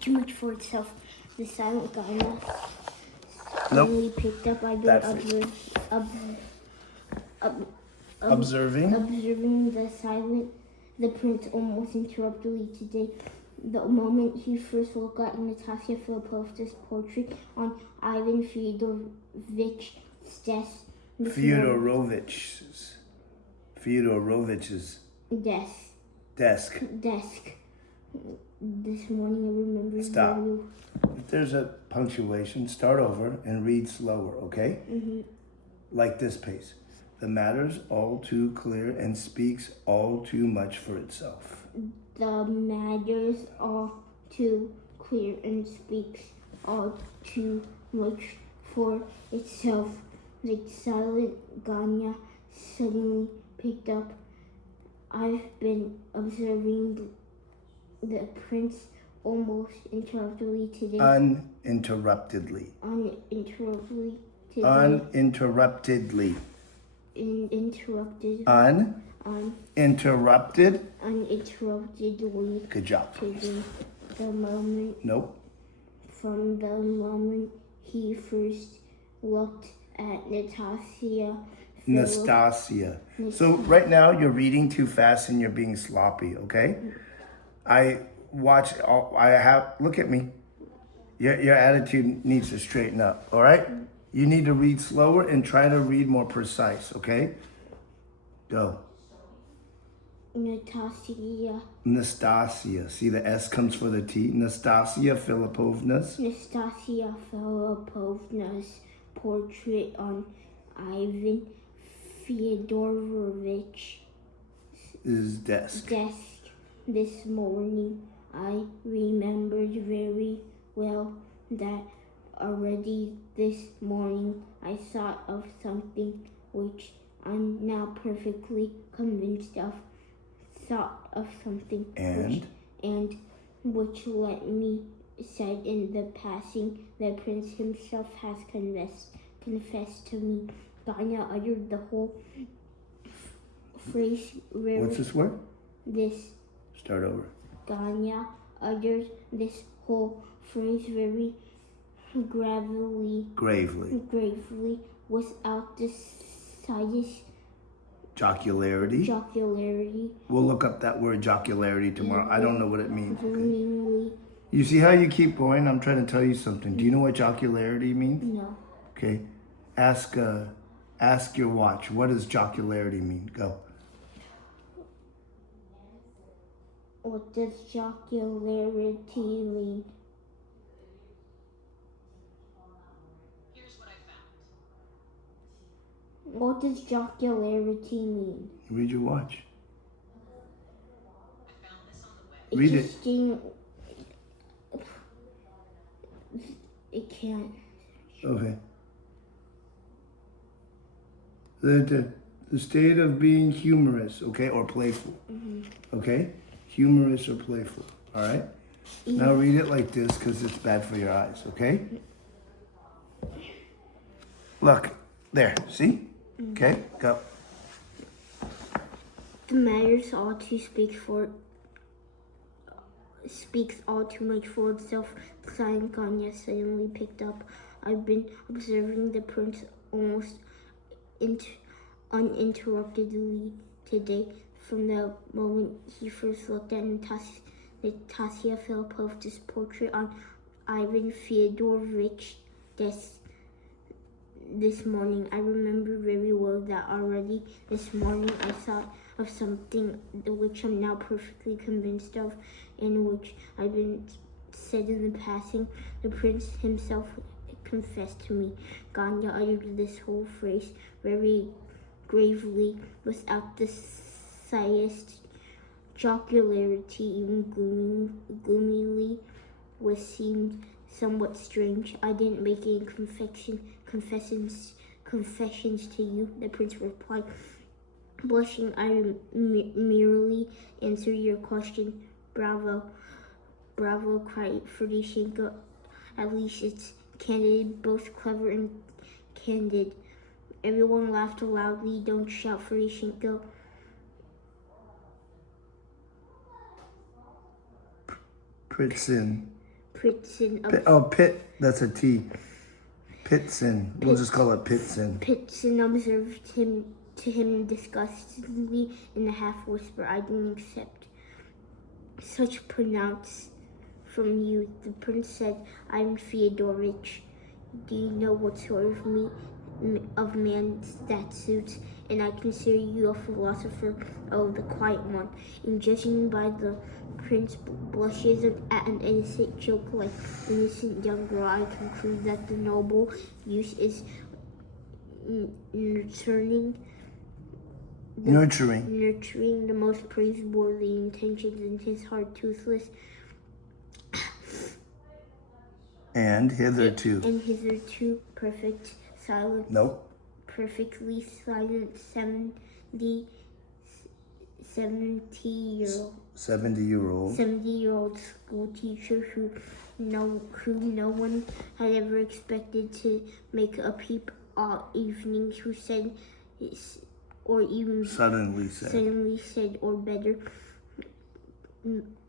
too much for itself. The silent Ghana Nope. suddenly picked up. I've That been Observing. observing the prince almost interruptedly today. The moment he first looked at Natasha Filipovna's portrait on Ivan Fyodorovich's desk. Fyodorovich's desk. This morning I remember. Stop. If there's a punctuation, start over and read slower, okay? Like this pace. The matter's all too clear and speaks all too much for itself. The matter's all too clear and speaks all too much for itself. The silent Ganya suddenly picked up. I've been observing the prince almost interruptedly today. Uninterruptedly. Uninterruptedly today. Uninterruptedly. Uninterruptedly. Good job. Today. The moment. Nope. From the moment he first looked at Nastasia. So right now you're reading too fast and you're being sloppy, okay? Look at me. Your attitude needs to straighten up, all right? You need to read slower and try to read more precise, okay? Go. Nastasia. See the S comes for the T. Nastasia Filipovna's portrait on Ivan Fyodorovich's desk. This morning. I remembered very well that already this morning I thought of something which I'm now perfectly convinced of. Which let me said in the passing, the prince himself has confessed to me. Ganya uttered the whole phrase. What's this word? Start over. Ganya uttered this whole phrase very gravely, without the slightest jocularity. We'll look up that word jocularity tomorrow. I don't know what it means. Okay? You see how you keep going? I'm trying to tell you something. Do you know what jocularity means? No. Okay. Ask your watch. What does jocularity mean? Go. What does jocularity mean? Here's what I found. What does jocularity mean? Read your watch. I found this on the web. Read it. It can't. Okay. The state of being humorous, okay, or playful. Okay? Humorous or playful. All right? Now read it like this because it's bad for your eyes, okay? Look. There. See? Okay? Go. The matters all to speaks all too much for itself. Silent Ganya suddenly picked up. I've been observing the prince almost uninterruptedly today. From the moment he first looked at Natasha Filipovna's portrait on Ivan Fyodorovich's desk this morning. I remember very well that already this morning I thought of something which I'm now perfectly convinced of, and which I've been said in the passing. The prince himself confessed to me. Ganya uttered this whole phrase very gravely, without the slightest jocularity, even gloomily, which seemed somewhat strange. I didn't make any confessions to you, the prince replied. Blushing, I merely answered your question. Bravo, cried Fedorishenko. At least it's candid, both clever and candid. Everyone laughed loudly. Don't shout, Fedorishenko. Pritson That's a T. Pitson. We'll just call it Pitson. Pitson observed him disgustedly in a half whisper. I didn't accept such pronounce from you. The prince said, I'm Fyodorich. Do you know what sort of man that suits? And I consider you a philosopher, the quiet one. And judging by the prince blushes at an innocent joke like innocent young girl, I conclude that the noble youth is nurturing the most praiseworthy intentions in his heart, toothless and hitherto perfect silent. Nope. Perfectly silent 70-year-old school teacher whom no one had ever expected to make a peep all evening, who said, or even suddenly said, or better,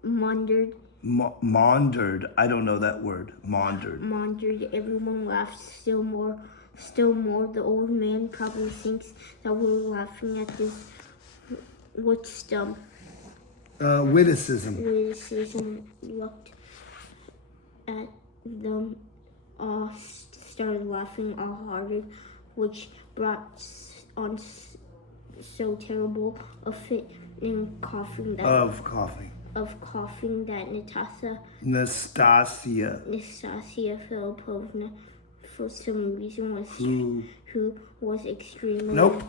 maundered. Maundered. I don't know that word. Maundered. Maundered. Everyone laughed still more. The old man probably thinks that we're laughing at this. What's dumb? Witticism. Witticism. Looked at them all, started laughing all harder, which brought on so terrible a fit in coughing that Nastasia Filipovna, for some reason, who was extremely. Nope.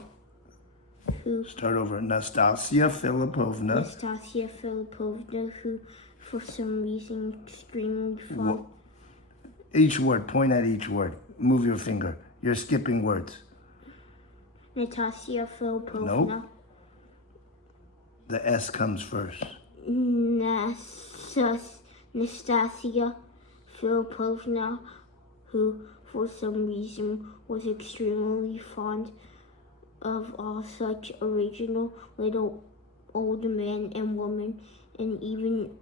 Start over. Nastasia Filipovna, who for some reason extremely fond. Each word. Point at each word. Move your finger. You're skipping words. Nastasia Filipovna. Nope. The S comes first. Nastasia Filipovna, who for some reason was extremely fond of all such original little old men and women, and even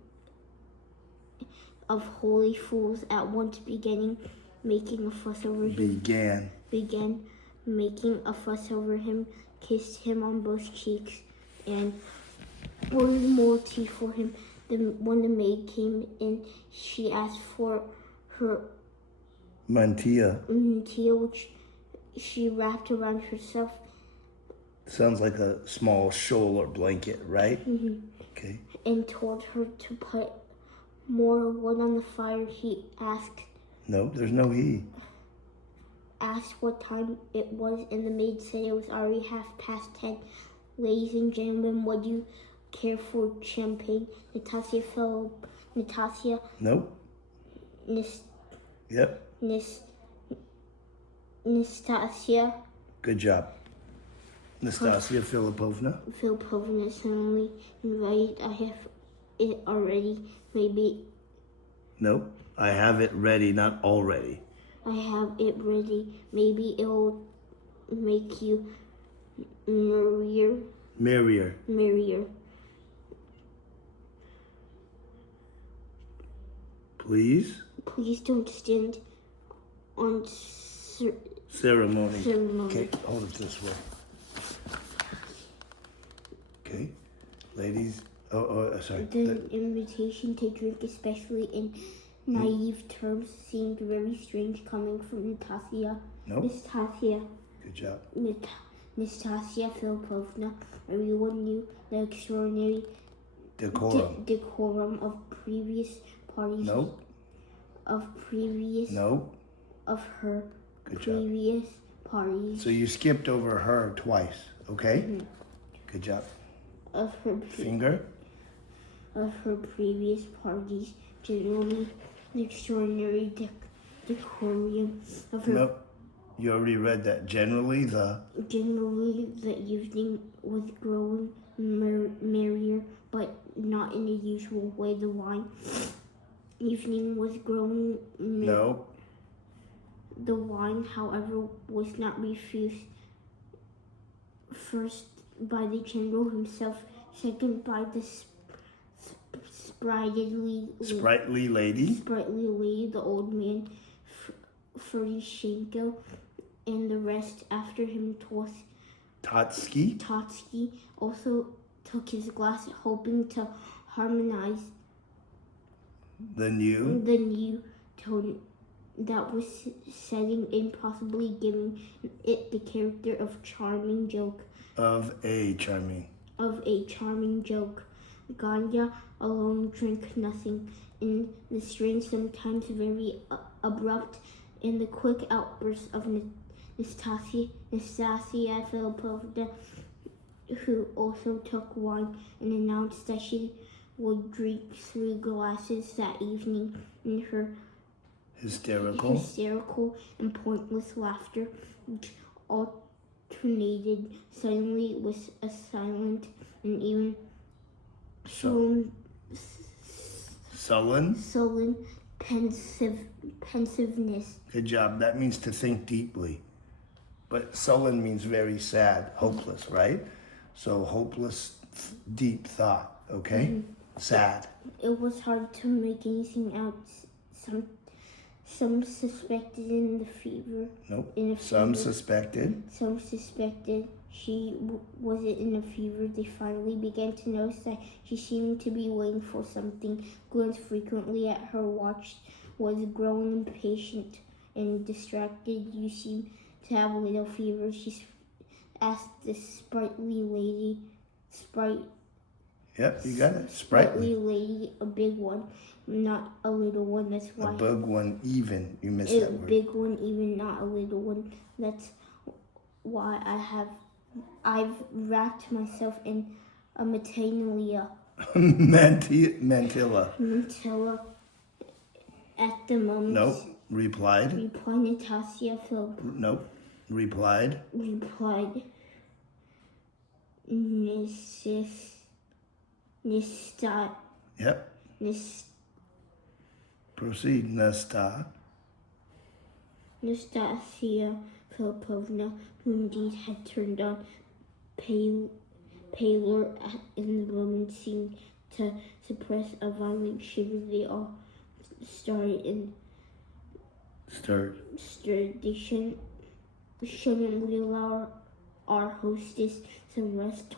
of holy fools, at once began making a fuss over him, kissed him on both cheeks, and ordered more tea for him. When the maid came in, she asked for her mantilla, which she wrapped around herself. Sounds like a small shawl or blanket, right? Mm-hmm. Okay. And told her to put more wood on the fire. He asked. No, there's no he. Asked what time it was, and the maid said it was already 10:30. Ladies and gentlemen, would you care for champagne? Nastasia. Nope. Yep. Nastasia. Good job. Nastasia Filipovna suddenly invited. I have it already. Maybe. Nope. I have it ready, not already. I have it ready. Maybe it'll make you merrier. Please don't stand on ceremony. Okay, hold it this way. Okay, ladies. Sorry. The invitation to drink, especially in naive terms, seemed very strange coming from Nastasia. Nope. Nastasia. Good job. Nastasia Filipovna. Everyone knew the extraordinary decorum of previous parties. Nope. Of her Good previous job. Parties. So you skipped over her twice, okay? Mm-hmm. Good job. Of her finger. Of her previous parties, generally the extraordinary decorum of her. Nope. You already read that. Generally the evening was growing merrier, but not in the usual way. The wine evening was growing merrier. No. The wine, however, was not refused. First by the general himself, second by the sprightly lady, the old man, Ferishenko, and the rest after him. Totsky also took his glass, hoping to harmonize the new tone that was setting in, possibly giving it the character of a charming joke. Ganya alone drank nothing, and the strange, sometimes very abrupt, and the quick outbursts of Nastasia Filipovna, who also took wine, and announced that she would drink 3 glasses that evening, in her hysterical and pointless laughter, which alternated suddenly with a silent and even sullen pensiveness. Good job. That means to think deeply. But sullen means very sad, hopeless, right? So hopeless, deep thought, okay? Sad. It was hard to make anything out. Some suspected in the fever. Nope. Some suspected she wasn't in a fever. They finally began to notice that she seemed to be waiting for something. Glanced frequently at her watch, was growing impatient and distracted. You seem to have a little fever, she asked the sprightly lady. Yep, you got it. Sprightly lady, a big one, not a little one. That's why. A big one, even. You missed that word. A big one, even, not a little one. That's why I've wrapped myself in a mantilla. Mantilla. At the moment. Nope. Replied Nastasia Philip. Nope. Replied Yep. Proceed, Nastasia Filipovna, who indeed had turned on paler in the moment, seemed to suppress a violent shiver. They all started. They shouldn't we allow our hostess some rest?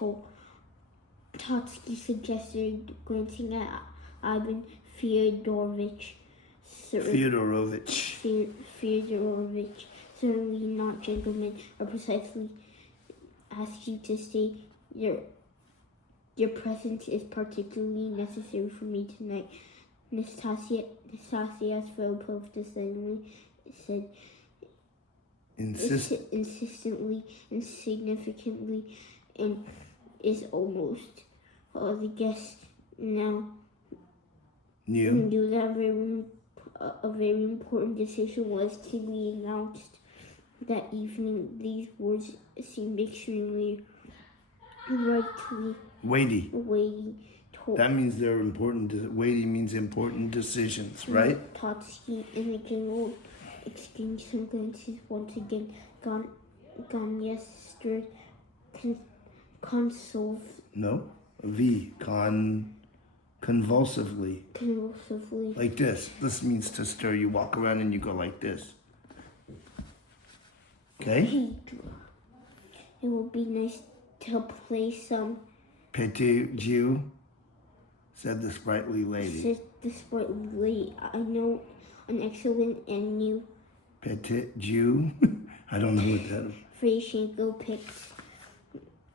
Totsky suggested, glancing at Ivan Fyodorovich. Certainly not, gentlemen. I precisely ask you to stay. Your presence is particularly necessary for me tonight. Nastasia Filipovna suddenly said, insistently and significantly, and is almost all the guests now knew that a very important decision was to be announced that evening. These words seemed extremely weighty. That means they're important. Weighty means important decisions, right? Totsky and the general exchanged some glances once again. Ganya stirred convulsively. Like this. This means to stir. You walk around and you go like this. Okay? It would be nice to play some Petit Jew, said the sprightly lady. I know an excellent and new Petit Jew. I don't know what that is. Ferishenko picked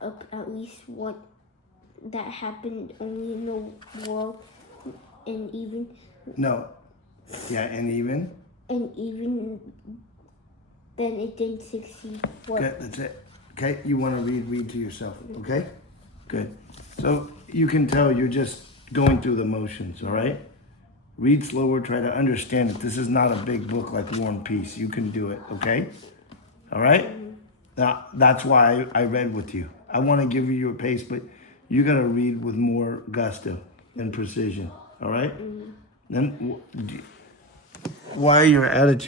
up at least what that happened only in the world, and even. No. Yeah, and even then it didn't succeed. What? Good, that's it. Okay, you want to read to yourself, okay? Good. So you can tell you're just going through the motions, all right? Read slower, try to understand it. This is not a big book like War and Peace. You can do it, okay? All right? Now, that's why I read with you. I want to give you your pace, but you got to read with more gusto and precision, all right? Then why your attitude?